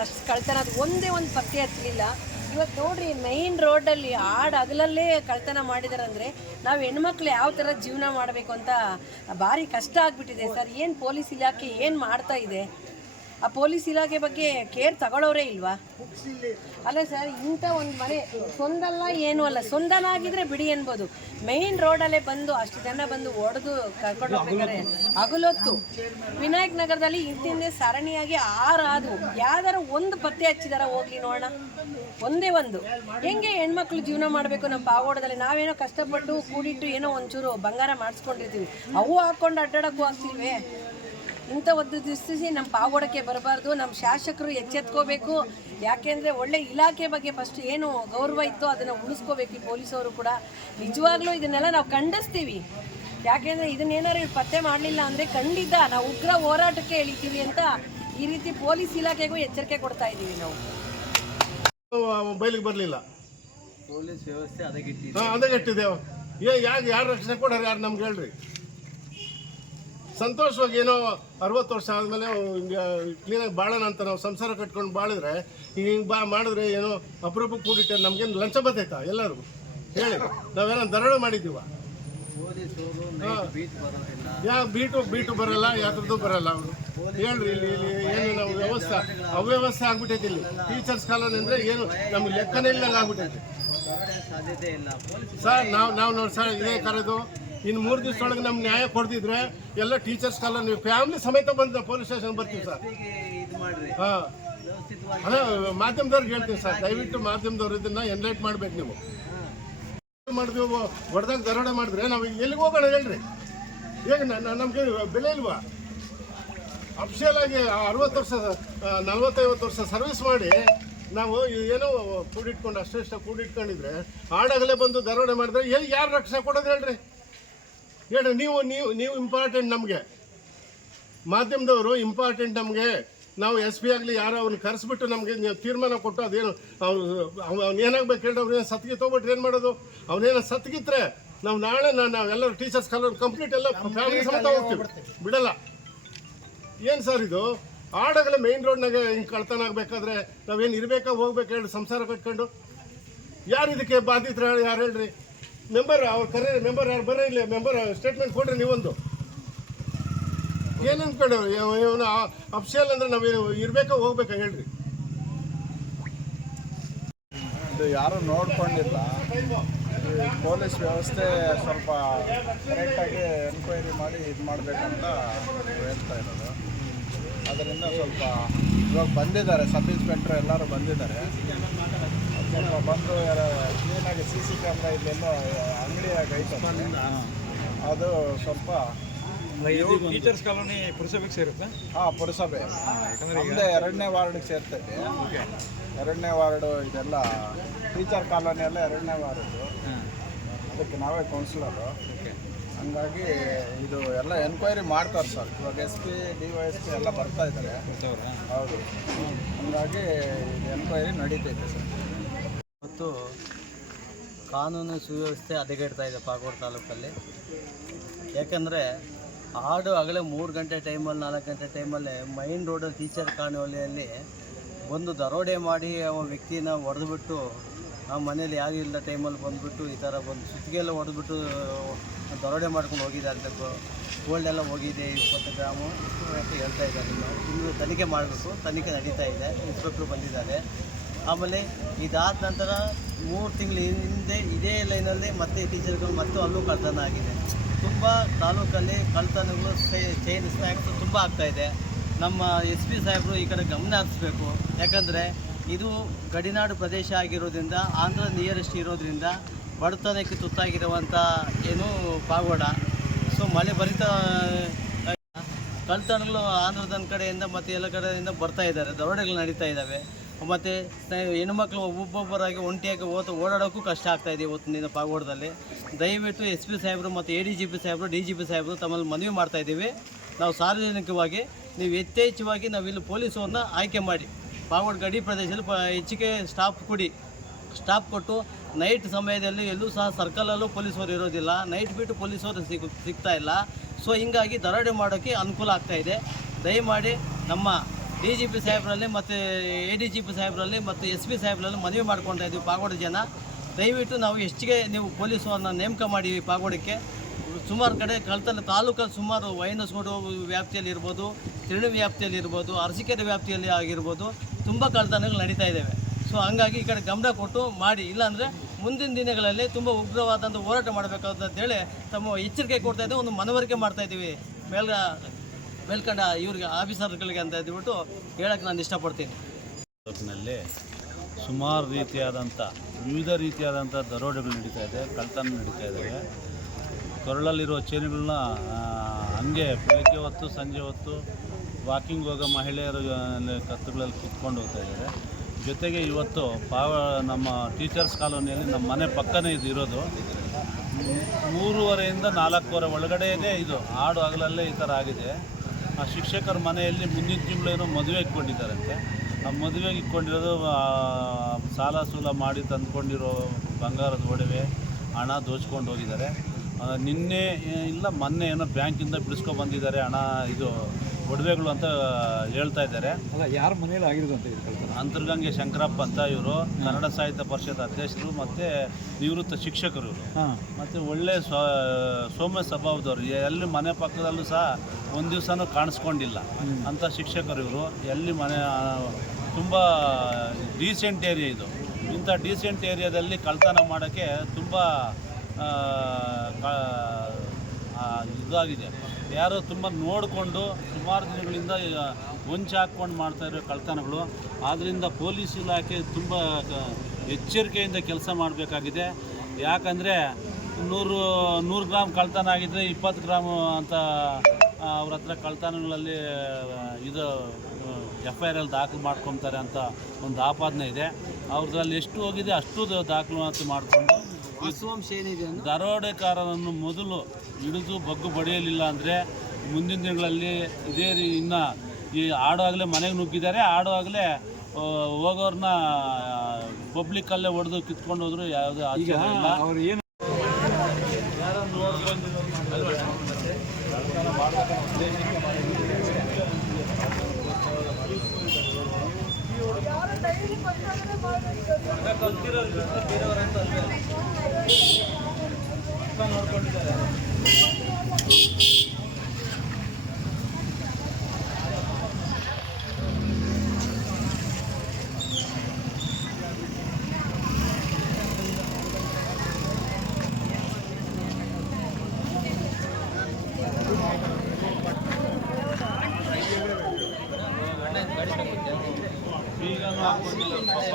ಮಾಡಿದಾರಲ್ಲ ಅಷ್ಟು ಕಳ್ತನ, ಅದು ಒಂದೇ ಒಂದು ಪತ್ತೆ ಹಚ್ಚಲಿಲ್ಲ. ಇವತ್ತು ನೋಡ್ರಿ ಮೈನ್ ರೋಡಲ್ಲಿ ಹಗಲಲ್ಲೇ ಕಳ್ತನ ಮಾಡಿದಾರೆ ಅಂದರೆ ನಾವು ಹೆಣ್ಮಕ್ಳು ಯಾವ ಥರ ಜೀವನ ಮಾಡಬೇಕು ಅಂತ ಭಾರಿ ಕಷ್ಟ ಆಗಿಬಿಟ್ಟಿದೆ ಸರ್. ಏನು ಪೊಲೀಸ್ ಇಲಾಖೆ ಏನು ಮಾಡ್ತಾ ಇದೆ? ಆ ಪೊಲೀಸ್ ಇಲಾಖೆ ಬಗ್ಗೆ ಕೇರ್ ತಗೊಳ್ಳೋರೇ ಇಲ್ವಾ? ಅಲ್ಲ ಸರ್, ಇಂಥ ಒಂದು ಮನೆ ಸ್ವಂದಲ್ಲ ಏನೂ ಅಲ್ಲ, ಸ್ವಂದನಾಗಿದ್ರೆ ಬಿಡಿ ಅನ್ಬೋದು. ಮೈನ್ ರೋಡಲ್ಲೇ ಬಂದು ಅಷ್ಟು ಜನ ಬಂದು ಹೊಡೆದು ಕರ್ಕೊಂಡು ಹೋಗ್ಬೇಕಾರೆ ಹಗಲೊತ್ತು ವಿನಾಯಕ್ ನಗರದಲ್ಲಿ ಹಿಂದೆ ಸರಣಿಯಾಗಿ 6 ಆದವು. ಯಾವ್ದಾರು ಒಂದು ಪತ್ತೆ ಹಚ್ಚಿದಾರ ಹೋಗ್ಲಿ ನೋಡೋಣ, ಒಂದೇ ಒಂದು. ಹೆಂಗೆ ಹೆಣ್ಮಕ್ಳು ಜೀವನ ಮಾಡಬೇಕು ನಮ್ಮ ಪಾವಗಡದಲ್ಲಿ? ನಾವೇನೋ ಕಷ್ಟಪಟ್ಟು ಕೂಡಿಟ್ಟು ಏನೋ ಒಂಚೂರು ಬಂಗಾರ ಮಾಡಿಸ್ಕೊಂಡಿರ್ತೀವಿ, ಅವು ಹಾಕ್ಕೊಂಡು ಅಡ್ಡಾಡಕ್ಕೂ ಆಗ್ತಿಲ್ವೇ? ಇಂಥ ಒಂದು ದಿವಸ ನಮ್ಮ ಪಾವಗಡಕ್ಕೆ ಬರಬಾರ್ದು. ನಮ್ಮ ಶಾಸಕರು ಎಚ್ಚೆತ್ಕೋಬೇಕು. ಯಾಕೆಂದರೆ ಒಳ್ಳೆ ಇಲಾಖೆ ಬಗ್ಗೆ ಫಸ್ಟ್ ಏನು ಗೌರವ ಇತ್ತು ಅದನ್ನು ಉಳಿಸ್ಕೋಬೇಕು. ಈ ಪೊಲೀಸವರು ಕೂಡ ನಿಜವಾಗ್ಲೂ ಇದನ್ನೆಲ್ಲ ನಾವು ಖಂಡಿಸ್ತೀವಿ. ಯಾಕೆಂದರೆ ಇದನ್ನೇನಾದ್ರು ಪತ್ತೆ ಮಾಡಲಿಲ್ಲ ಅಂದರೆ ಖಂಡಿತ ನಾವು ಉಗ್ರ ಹೋರಾಟಕ್ಕೆ ಎಳಿತೀವಿ ಅಂತ ಈ ರೀತಿ ಪೊಲೀಸ್ ಇಲಾಖೆಗೂ ಎಚ್ಚರಿಕೆ ಕೊಡ್ತಾ ಇದ್ದೀವಿ. ನಾವು ಬಯಲಿಗೆ ಬರಲಿಲ್ಲ, ಪೊಲೀಸ್ ವ್ಯವಸ್ಥೆ ಅದಗಟ್ಟಿದೆ. ಯಾರು ರಕ್ಷಣೆ ಕೊಡೋರು? ಯಾರು ನಮ್ಗೆ ಹೇಳ್ರಿ. ಸಂತೋಷವಾಗಿ ಏನೋ 60 ವರ್ಷ ಆದಮೇಲೆ ಕ್ಲೀನಾಗಿ ಬಾಳೋಣ ಅಂತ ನಾವು ಸಂಸಾರ ಕಟ್ಕೊಂಡು ಬಾಳಿದ್ರೆ ಹಿಂಗೆ ಮಾಡಿದ್ರೆ ಏನೋ ಅಪರೂಪಕ್ಕೆ ಕೂಡಿಟ್ಟೆ ನಮ್ಗೇನು ಲಂಚ ಬರ್ತೈತಾ? ಎಲ್ಲರಿಗೂ ಹೇಳಿ, ನಾವೇನೋ ದರೋಡೆ ಮಾಡಿದ್ದೀವ? ಬೀಟು ಬರಲ್ಲ, ಯಾವ್ದು ಬರಲ್ಲ. ಅವರು ಹೇಳ್ರಿ, ಇಲ್ಲಿ ಏನು ನಾವು ಅವ್ಯವಸ್ಥೆ ಆಗ್ಬಿಟ್ಟೈತಿ. ಇಲ್ಲಿ ಟೀಚರ್ಸ್ ಕಾಲೋನಿ ಅಂದರೆ ಏನು ನಮ್ಗೆ ಲೆಕ್ಕನೇ ಇಲ್ಲಂಗೆ ಆಗ್ಬಿಟ್ಟೈತಿ ಸರ್. ನಾವು ನೋಡಿ ಸರ್, ಇದೇ ಕರೆದು ಇನ್ನು 3 ದಿವಸದೊಳಗೆ ನಮ್ಗೆ ನ್ಯಾಯ ಕೊಡ್ತಿದ್ರೆ ಎಲ್ಲ ಟೀಚರ್ಸ್ ಕಾಲೋನಿ ಫ್ಯಾಮಿಲಿ ಸಮೇತ ಬಂದು ಪೊಲೀಸ್ ಸ್ಟೇಷನ್ ಬರ್ತೀವಿ ಸರ್. ಹಾಂ, ಅದೇ ಮಾಧ್ಯಮದವ್ರಿಗೆ ಹೇಳ್ತೀವಿ ಸರ್, ದಯವಿಟ್ಟು ಮಾಧ್ಯಮದವ್ರು ಇದನ್ನ ಎನ್ಲೈಟ್ ಮಾಡ್ಬೇಕು. ನೀವು ಮಾಡಿದ್ವಿ ಹೊಡೆದಾಗ ದರೋಡೆ ಮಾಡಿದ್ರೆ ನಾವು ಎಲ್ಲಿಗೆ ಹೋಗೋಣ ಹೇಳ್ರಿ? ಹೇಗೆ ನಮಗೆ ಬೆಲೆ ಇಲ್ವಾ? ಅಫಿಷಿಯಲ್ ಆಗಿ 60 ವರ್ಷ 40-50 ವರ್ಷ ಸರ್ವಿಸ್ ಮಾಡಿ ನಾವು ಏನೋ ಕೂಡಿಟ್ಕೊಂಡು ಅಷ್ಟೇ ಕೂಡಿಟ್ಕೊಂಡಿದ್ರೆ ಆಡಾಗಲೇ ಬಂದು ದರೋಡೆ ಮಾಡಿದ್ರೆ ಯಾರು ರಕ್ಷಣೆ ಕೊಡೋದು ಹೇಳ್ರಿ? ಹೇಳಿ. ನೀವು ಇಂಪಾರ್ಟೆಂಟ್ ನಮಗೆ, ಮಾಧ್ಯಮದವರು ಇಂಪಾರ್ಟೆಂಟ್ ನಮಗೆ. ನಾವು SP ಆಗಲಿ ಯಾರೋ ಅವ್ನ ಕರೆಸ್ಬಿಟ್ಟು ನಮಗೆ ತೀರ್ಮಾನ ಕೊಟ್ಟು ಅದೇನು ಅವ್ನು ಏನಾಗಬೇಕು ಹೇಳಿ, ಅವ್ರು ಏನು ಸತ್ಗಿ ತೊಗೊಬಿಟ್ರೆ ಏನು ಮಾಡೋದು? ಅವನೇನೋ ಸತ್ಗಿತ್ರೆ ನಾವು ನಾಳೆ ನಾವೆಲ್ಲರೂ ಟೀಚರ್ಸ್ ಕಾಲೇಜ್ ಕಂಪ್ಲೀಟ್ ಎಲ್ಲ ಫ್ಯಾಮಿಲಿ ಸಮೇತ ಹೋಗ್ತೀವಿ, ಬಿಡಲ್ಲ. ಏನು ಸರ್ ಇದು? ಆಡಾಗಲೇ ಮೈನ್ ರೋಡ್ನಾಗ ಹಿಂಗೆ ಕಳ್ತನ ಆಗಬೇಕಾದ್ರೆ ನಾವೇನು ಇರಬೇಕಾ ಹೋಗ್ಬೇಕು ಹೇಳಿ? ಸಂಸಾರ ಕಟ್ಕೊಂಡು ಯಾರು ಇದಕ್ಕೆ ಬಾಧಿತ್ರ ಯಾರು ಹೇಳ್ರಿ? ಮೆಂಬರ್ ಅವ್ರು ಕರೆ, ಮೆಂಬರ್ ಯಾರು ಬರೀ ಇಲ್ಲ, ಮೆಂಬರ್ ಸ್ಟೇಟ್ಮೆಂಟ್ ಕೊಡ್ರಿ ನೀವೊಂದು. ಏನು ಅನ್ಕೊಂಡು ಇವನು ಅಫಿಷಿಯಲ್ ಅಂದರೆ ನಾವೇನು ಇರಬೇಕಾ ಹೋಗ್ಬೇಕಾ ಹೇಳ್ರಿ? ಇದು ಯಾರು ನೋಡ್ಕೊಂಡಿಲ್ಲ. ಪೊಲೀಸ್ ವ್ಯವಸ್ಥೆ ಸ್ವಲ್ಪ ಕರೆಕ್ಟಾಗಿ ಎನ್ಕ್ವೈರಿ ಮಾಡಿ ಇದು ಮಾಡಬೇಕಂತ ಹೇಳ್ತಾ ಇರೋದು. ಅದರಿಂದ ಸ್ವಲ್ಪ ಇವಾಗ ಬಂದಿದ್ದಾರೆ, ಸಬ್ ಇನ್ಸ್ಪೆಕ್ಟ್ರ್ ಎಲ್ಲರೂ ಬಂದಿದ್ದಾರೆ. ಸ್ವಲ್ಪ ಬಂದು ಕ್ಲೀನಾಗಿ CC ಕ್ಯಾಮ್ರಾ ಇಲ್ಲೆಲ್ಲೋ ಅಂಗಡಿಯಾಗ ಐತೆ, ಅದು ಸ್ವಲ್ಪ ಟೀಚರ್ಸ್ ಕಾಲೋನಿ ಪುರಸಭೆಗೆ ಸೇರುತ್ತೆ. ಹಾಂ, ಪುರಸಭೆ ನಮ್ಮದೇ 2ನೇ ವಾರ್ಡಿಗೆ ಸೇರ್ತೈತಿ. 2ನೇ ವಾರ್ಡು ಇದೆಲ್ಲ ಟೀಚರ್ ಕಾಲೋನಿ ಎಲ್ಲ 2ನೇ ವಾರ್ಡು. ಅದಕ್ಕೆ ನಾವೇ ಕೌನ್ಸಿಲರು. ಹಂಗಾಗಿ ಇದು ಎಲ್ಲ ಎನ್ಕ್ವೈರಿ ಮಾಡ್ತಾರೆ ಸರ್. ಇವಾಗ SP DYSP ಎಲ್ಲ ಬರ್ತಾ ಇದ್ದಾರೆ. ಹೌದು, ಹಂಗಾಗಿ ಇದು ಎನ್ಕ್ವೈರಿ ನಡೀತೈತೆ ಸರ್. ಮತ್ತು ಕಾನೂನು ಸುವ್ಯವಸ್ಥೆ ಹದಗೆಡ್ತಾ ಇದೆ ಪಾವಗಡ ತಾಲೂಕಲ್ಲಿ. ಯಾಕಂದರೆ ಹಗಲೇ 3 ಗಂಟೆ ಟೈಮಲ್ಲಿ 4 ಗಂಟೆ ಟೈಮಲ್ಲಿ ಮೈನ್ ರೋಡಲ್ಲಿ ಟೀಚರ್ ಕಾಲೋನಿಯಲ್ಲಿ ಬಂದು ದರೋಡೆ ಮಾಡಿ ವ್ಯಕ್ತಿನ ಹೊಡೆದ್ಬಿಟ್ಟು ಆ ಮನೇಲಿ ಯಾರು ಇಲ್ಲ ಟೈಮಲ್ಲಿ ಬಂದುಬಿಟ್ಟು ಈ ಥರ ಬಂದು ಸುತ್ತಿಗೆಲ್ಲ ಹೊಡೆದ್ಬಿಟ್ಟು ದರೋಡೆ ಮಾಡ್ಕೊಂಡು ಹೋಗಿದ್ದಾರೆ. ಗೋಲ್ಡ್ ಎಲ್ಲ ಹೋಗಿದೆ 20 ಗ್ರಾಮು ಅಂತ ಹೇಳ್ತಾ ಇದ್ದಾರೆ. ಇನ್ನು ತನಿಖೆ ಮಾಡಬೇಕು, ತನಿಖೆ ನಡೀತಾ ಇದೆ. ಇನ್ಸ್ಪೆಕ್ಟ್ರು ಬಂದಿದ್ದಾರೆ. ಆಮೇಲೆ ಇದಾದ ನಂತರ 3 ತಿಂಗಳ ಹಿಂದೆ ಇದೇ ಲೈನಲ್ಲಿ ಮತ್ತೆ ಟೀಚರ್ಗಳು ಮತ್ತು ಅಲ್ಲೂ ಕಳ್ತನ ಆಗಿದೆ. ತುಂಬ ತಾಲೂಕಲ್ಲಿ ಕಳ್ತನಗಳು ಚೈನ್ ಸ್ನ್ಯಾಕ್ಸ್ ತುಂಬ ಆಗ್ತಾಯಿದೆ. ನಮ್ಮ SP ಸಾಹೇಬರು ಈ ಕಡೆ ಗಮನ ಹರಿಸ್ಬೇಕು. ಯಾಕಂದರೆ ಇದು ಗಡಿನಾಡು ಪ್ರದೇಶ ಆಗಿರೋದ್ರಿಂದ, ಆಂಧ್ರ ನಿಯರೆಸ್ಟ್ ಇರೋದ್ರಿಂದ ಬಡತನಕ್ಕೆ ತುತ್ತಾಗಿರುವಂಥ ಏನು ಪಾವಗಡ. ಸೊ ಮಳೆ ಭರಿತ ಕಳ್ತನಗಳು ಆಂಧ್ರದ ಕಡೆಯಿಂದ ಮತ್ತು ಎಲ್ಲ ಕಡೆಯಿಂದ ಬರ್ತಾ ಇದ್ದಾರೆ, ದರೋಡೆಗಳು ನಡೀತಾ ಇದ್ದಾವೆ. ಮತ್ತು ಹೆಣ್ಣುಮಕ್ಳು ಒಬ್ಬೊಬ್ಬರಾಗಿ ಒಂಟಿಯಾಗಿ ಓಡಾಡೋಕ್ಕೂ ಕಷ್ಟ ಆಗ್ತಾಯಿದೆ ಇವತ್ತಿನ ಪಾವಗಡದಲ್ಲಿ. ದಯವಿಟ್ಟು SP ಸಾಹೇಬರು ಮತ್ತು ADGP ಸಾಹೇಬರು DGP ಸಾಹೇಬರು ತಮ್ಮಲ್ಲಿ ಮನವಿ ಮಾಡ್ತಾಯಿದ್ದೀವಿ. ನಾವು ಸಾರ್ವಜನಿಕವಾಗಿ ನೀವು ಯಥೇಚ್ಛವಾಗಿ ನಾವಿಲ್ಲಿ ಪೊಲೀಸವ್ರನ್ನ ಆಯ್ಕೆ ಮಾಡಿ ಪಾವಗಡ ಗಡಿ ಪ್ರದೇಶದಲ್ಲಿ ಹೆಚ್ಚಿಗೆ ಸ್ಟಾಪ್ ಕೊಟ್ಟು ನೈಟ್ ಸಮಯದಲ್ಲಿ ಎಲ್ಲೂ ಸಹ ಸರ್ಕಲಲ್ಲೂ ಪೊಲೀಸವರು ಇರೋದಿಲ್ಲ, ನೈಟ್ ಬಿಟ್ಟು ಪೊಲೀಸವರು ಸಿಗ್ತಾ ಇಲ್ಲ. ಸೊ ಹಿಂಗಾಗಿ ದರೋಡೆ ಮಾಡೋಕ್ಕೆ ಅನುಕೂಲ ಆಗ್ತಾಯಿದೆ. ದಯಮಾಡಿ ನಮ್ಮ DGP ಸಾಹೇಬರಲ್ಲಿ ಮತ್ತು ADGP ಸಾಹೇಬರಲ್ಲಿ ಮತ್ತು SP ಸಾಹೇಬರಲ್ಲಿ ಮನವಿ ಮಾಡ್ಕೊಳ್ತಾ ಇದ್ದೀವಿ ಪಾಗೋಡು ಜನ. ದಯವಿಟ್ಟು ನಾವು ಹೆಚ್ಚಿಗೆ ನೀವು ಪೊಲೀಸರನ್ನ ನೇಮಕ ಮಾಡಿ ಪಾಗೋಡಕ್ಕೆ. ಸುಮಾರು ಕಡೆ ಕಳ್ತನ ತಾಲೂಕಲ್ಲಿ ಸುಮಾರು ವೈನಸ್ಗೋಡು ವ್ಯಾಪ್ತಿಯಲ್ಲಿ ಇರ್ಬೋದು, ತಿರುಳು ವ್ಯಾಪ್ತಿಯಲ್ಲಿ ಇರ್ಬೋದು, ಅರಸೀಕೆರೆ ವ್ಯಾಪ್ತಿಯಲ್ಲಿ ಆಗಿರ್ಬೋದು ತುಂಬ ಕಳ್ತನಗಳು ನಡೀತಾ ಇದ್ದಾವೆ. ಸೊ ಹಂಗಾಗಿ ಈ ಕಡೆ ಗಮನ ಕೊಟ್ಟು ಮಾಡಿ, ಇಲ್ಲಾಂದರೆ ಮುಂದಿನ ದಿನಗಳಲ್ಲಿ ತುಂಬ ಉಗ್ರವಾದಂಥ ಹೋರಾಟ ಮಾಡಬೇಕಾದಂತೇಳಿ ತಮ್ಮ ಎಚ್ಚರಿಕೆ ಕೊಡ್ತಾ ಇದ್ದೀವಿ, ಒಂದು ಮನವರಿಕೆ ಮಾಡ್ತಾ ಇದ್ದೀವಿ ಮೇಲ್ಕಂಡ ಇವ್ರಿಗೆ ಆಫೀಸರ್ಗಳಿಗೆ ಅಂತ ಹೇಳ್ಬಿಟ್ಟು ಹೇಳಕ್ಕೆ ನಾನು ಇಷ್ಟಪಡ್ತೀನಿ. ತಾಲೂಕಿನಲ್ಲಿ ಸುಮಾರು ವಿವಿಧ ರೀತಿಯಾದಂಥ ದರೋಡೆಗಳು ನಡೀತಾ ಇದೆ, ಕಳ್ತನ ನಡೀತಾ ಇದ್ದಾವೆ. ಕೊರಳಲ್ಲಿರುವ ಚೈನುಗಳನ್ನ ಹಂಗೆ ಬೆಳಗ್ಗೆ ಹೊತ್ತು ಸಂಜೆ ಹೊತ್ತು ವಾಕಿಂಗ್ ಹೋಗೋ ಮಹಿಳೆಯರು ಕತ್ತುಗಳಲ್ಲಿ ಕಿತ್ಕೊಂಡು ಹೋಗ್ತಾ ಇದ್ದಾರೆ. ಜೊತೆಗೆ ಇವತ್ತು ನಮ್ಮ ಟೀಚರ್ಸ್ ಕಾಲೋನಿಯಲ್ಲಿ ನಮ್ಮ ಮನೆ ಪಕ್ಕನೇ ಇರೋದು 3:30ಯಿಂದ 4:15 ಒಳಗಡೆಯೇ ಇದು ಆಡು ಹಗಲಲ್ಲೇ ಈ ಥರ ಆಗಿದೆ. ಆ ಶಿಕ್ಷಕರ ಮನೆಯಲ್ಲಿ ಮುಂದಿನ ತಿಂಗಳೇನೋ ಮದುವೆ ಇಟ್ಕೊಂಡಿದ್ದಾರಂತೆ. ಆ ಮದುವೆಗೆ ಇಟ್ಕೊಂಡಿರೋದು ಸಾಲ ಸೂಲ ಮಾಡಿ ತಂದ್ಕೊಂಡಿರೋ ಬಂಗಾರದ ಒಡವೆ ಹಣ ದೋಚ್ಕೊಂಡು ಹೋಗಿದ್ದಾರೆ. ನಿನ್ನೆ ಇಲ್ಲ ಮೊನ್ನೆ ಏನೋ ಬ್ಯಾಂಕಿಂದ ಬಿಡಿಸ್ಕೊಬಂದಿದ್ದಾರೆ ಹಣ, ಇದು ಒಡವೆಗಳು ಅಂತ ಹೇಳ್ತಾ ಇದ್ದಾರೆ. ಅಲ್ಲ, ಯಾರ ಮನೇಲಿ ಆಗಿರೋದು ಅಂತ ಇದು ಕಳ್ತನ? ಅಂತರ್ಗಂಗೆ ಶಂಕರಪ್ಪ ಅಂತ ಇವರು ಕನ್ನಡ ಸಾಹಿತ್ಯ ಪರಿಷತ್ ಅಧ್ಯಕ್ಷರು ಮತ್ತು ನಿವೃತ್ತ ಶಿಕ್ಷಕರು ಇವರು. ಮತ್ತು ಒಳ್ಳೆ ಸೌಮ್ಯ ಸ್ವಭಾವದವರು. ಎಲ್ಲಿ ಮನೆ ಪಕ್ಕದಲ್ಲೂ ಸಹ ಒಂದು ದಿವಸನೂ ಕಾಣಿಸ್ಕೊಂಡಿಲ್ಲ ಅಂಥ ಶಿಕ್ಷಕರು ಇವರು. ಎಲ್ಲಿ ಮನೆ ತುಂಬ ಡೀಸೆಂಟ್ ಏರಿಯಾ ಇದು. ಇಂಥ ಡೀಸೆಂಟ್ ಏರಿಯಾದಲ್ಲಿ ಕಳ್ತನ ಮಾಡೋಕ್ಕೆ ತುಂಬ ಇದಾಗಿದೆ. ಯಾರೋ ತುಂಬ ನೋಡಿಕೊಂಡು ಸುಮಾರು ದಿನಗಳಿಂದ ಹೊಂಚು ಹಾಕ್ಕೊಂಡು ಮಾಡ್ತಾಯಿರೋ ಕಳ್ತನಗಳು. ಆದ್ದರಿಂದ ಪೊಲೀಸ್ ಇಲಾಖೆ ತುಂಬ ಎಚ್ಚರಿಕೆಯಿಂದ ಕೆಲಸ ಮಾಡಬೇಕಾಗಿದೆ. ಯಾಕಂದರೆ 100 ಗ್ರಾಮ್ ಕಳ್ತನ ಆಗಿದ್ದರೆ 20 ಗ್ರಾಮ್ ಅಂತ ಅವ್ರ ಹತ್ರ ಕಳ್ತನಗಳಲ್ಲಿ ಇದು FIR ದಾಖಲು ಮಾಡ್ಕೊತಾರೆ ಅಂತ ಒಂದು ಆಪಾದನೆ ಇದೆ. ಅವ್ರದ್ರಲ್ಲಿ ಎಷ್ಟು ಹೋಗಿದೆ ಅಷ್ಟು ದಾಖಲಾತಿ ಮಾಡಿಕೊಂಡು ದರೋಡೆಕಾರರನ್ನು ಮೊದಲು ಹಿಡಿದು ಬಗ್ಗು ಬಡಿಯಲಿಲ್ಲ ಅಂದರೆ ಮುಂದಿನ ದಿನಗಳಲ್ಲಿ ಇದೇ ಇನ್ನು ಈ ಆಡುವಾಗಲೇ ಮನೆಗೆ ನುಗ್ಗಿದ್ದಾರೆ, ಆಡುವಾಗಲೇ ಹೋಗೋರನ್ನ ಪಬ್ಲಿಕ್ಕಲ್ಲೇ ಹೊಡೆದು ಕಿತ್ಕೊಂಡು ಹೋದ್ರು ಯಾವುದೇ ಆಶ್ಚರ್ಯ ಇಲ್ಲ. ಅವ್ರು ಏನು ಯಾರೋ ನೋಡ್ಕೊಂಡಿದ್ದಾರೆ. ಈಗಲೂ ಹಾಕ್ಕೊಂಡಿಲ್ಲ ಪಾಪ.